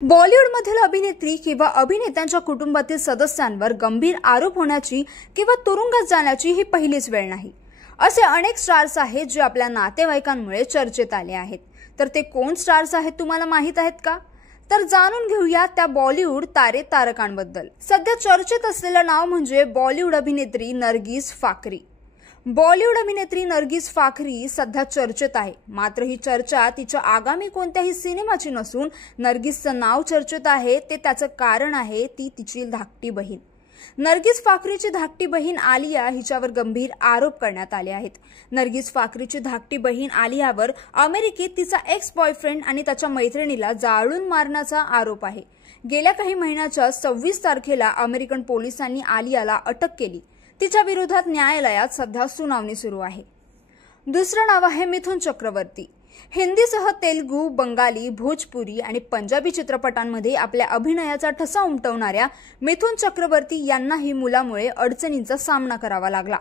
बॉलिवूडमधील अभिनेत्री किंवा अभिनेत्यांच्या कुटुंबातील सदस्यांवर गंभीर आरोप होण्याची किंवा तुरुंगात जाण्याची ही पहिलीच वेळ नाही। असे अनेक स्टार्स आहेत जे आपल्या नातेवाईकांमुळे चर्चेत आले आहेत। तर ते कोण स्टार्स आहेत तुम्हाला माहित आहेत का? तर जाणून घेऊया त्या बॉलिवूड तारकांबद्दल। सध्या चर्चेत असलेलं नाव म्हणजे बॉलिवूड अभिनेत्री नरगिस फाकरी। बॉलिवूड अभिनेत्री नरगिस फाकरी सध्या चर्चेत आहे। मात्र ही चर्चा तिच्या आगामी कोणत्याही सिनेमाची नसून नरगिसचं नाव चर्चेत आहे ते त्याचं कारण आहे ती तिची धाकटी बहीण। नरगिस फाकरीची धाकटी बहीण आलिया हिच्यावर गंभीर आरोप करण्यात आले आहेत। नरगिस फाकरीची धाकटी बहीण आलियावर अमेरिकेत तिचा एक्स बॉयफ्रेंड आणि त्याच्या मैत्रिणीला जाळून मारण्याचा आरोप आहे। गेल्या काही महिन्याच्या 26 तारखेला अमेरिकन पोलिसांनी आलियाला अटक केली। तिच्या विरोधात न्यायालयात सध्या सुनावणी सुरू आहे। दुसरं नाव आहे मिथुन चक्रवर्ती। हिंदीसह तेलुगू, बंगाली, भोजपुरी आणि पंजाबी चित्रपटांमध्ये आपल्या अभिनयाचा ठसा उमटवणाऱ्या मिथुन चक्रवर्ती यांनाही मुलामुळे अडचणींचा सामना करावा लागला।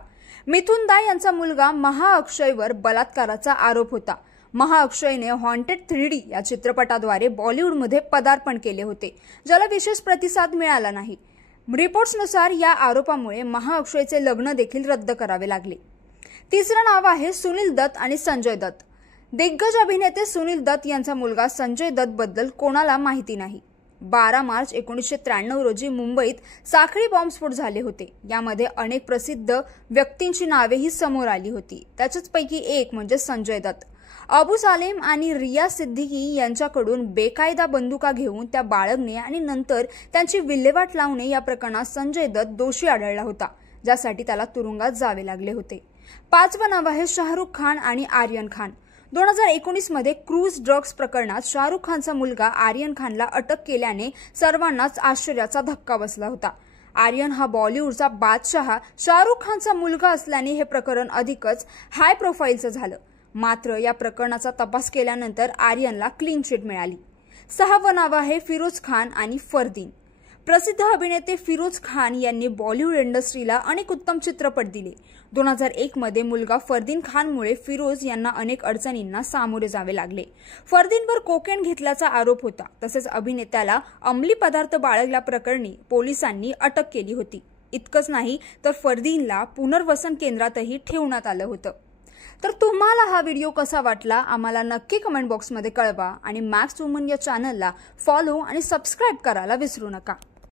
मिथुन दा यांचा मुलगा महाअक्षयवर बलात्काराचा आरोप होता। महाअक्षयने हॉन्टेड 3D या चित्रपटाद्वारे बॉलिवूडमध्ये पदार्पण केले होते, ज्याला विशेष प्रतिसाद मिळाला नाही। रिपोर्ट्सनुसार या आरोपामुळे महाअक्षयचे लग्न देखील रद्द करावे लागले। तिसरं नाव आहे सुनील दत्त आणि संजय दत्त। दिग्गज अभिनेते सुनील दत्त यांचा मुलगा संजय दत्त बद्दल कोणाला माहिती नाही। 12 मार्च 1993 रोजी मुंबईत साखळी बॉम्बस्फोट झाले होते। यामध्ये अनेक प्रसिद्ध व्यक्तींची नावेही समोर आली होती। त्याच्यापैकी एक म्हणजे संजय दत्त। अबू सालेम आणि रिया सिद्दीकी यांच्याकडून बेकायदा बंदुका घेऊन त्या बाळगणे आणि नंतर त्यांची विल्हेवाट लावणे या प्रकरणात संजय दत्त दोषी आढळला होता, ज्यासाठी त्याला तुरुंगात जावे लागले होते। पाचवं नाव आहे शाहरुख खान आणि आर्यन खान। 2019 मध्ये क्रूज ड्रग्ज प्रकरणात शाहरुख खानचा मुलगा आर्यन खानला अटक केल्याने सर्वांनाच आश्चर्याचा धक्का बसला होता। आर्यन हा बॉलिवूडचा बादशाह शाहरुख खानचा मुलगा असल्याने हे प्रकरण अधिकच हाय प्रोफाईलचं झालं। मात्र या प्रकरणाचा तपास केल्यानंतर आर्यनला क्लीन चिट मिळाली। 6वं नाव आहे फिरोज खान आणि फरदीन। प्रसिद्ध अभिनेते फिरोज खान यांनी बॉलिवूड इंडस्ट्रीला अनेक उत्तम चित्रपट दिले। 2001 मध्ये मुलगा फरदीन खानमुळे फिरोज यांना अनेक अडचणींना सामोरे जावे लागले। फरदीनवर कोकेन घेतल्याचा आरोप होता। तसेच अभिनेत्याला अंमली पदार्थ बाळगल्याप्रकरणी पोलिसांनी अटक केली होती। इतकंच नाही तर फरदीनला पुनर्वसन केंद्रातही ठेवण्यात आलं होतं। तर तुम्हाला हा व्हिडिओ कसा वाटला आम्हाला नक्की कमेंट बॉक्समध्ये कळवा आणि मॅक्स वुमन या चॅनलला फॉलो आणि सबस्क्राइब करायला विसरू नका।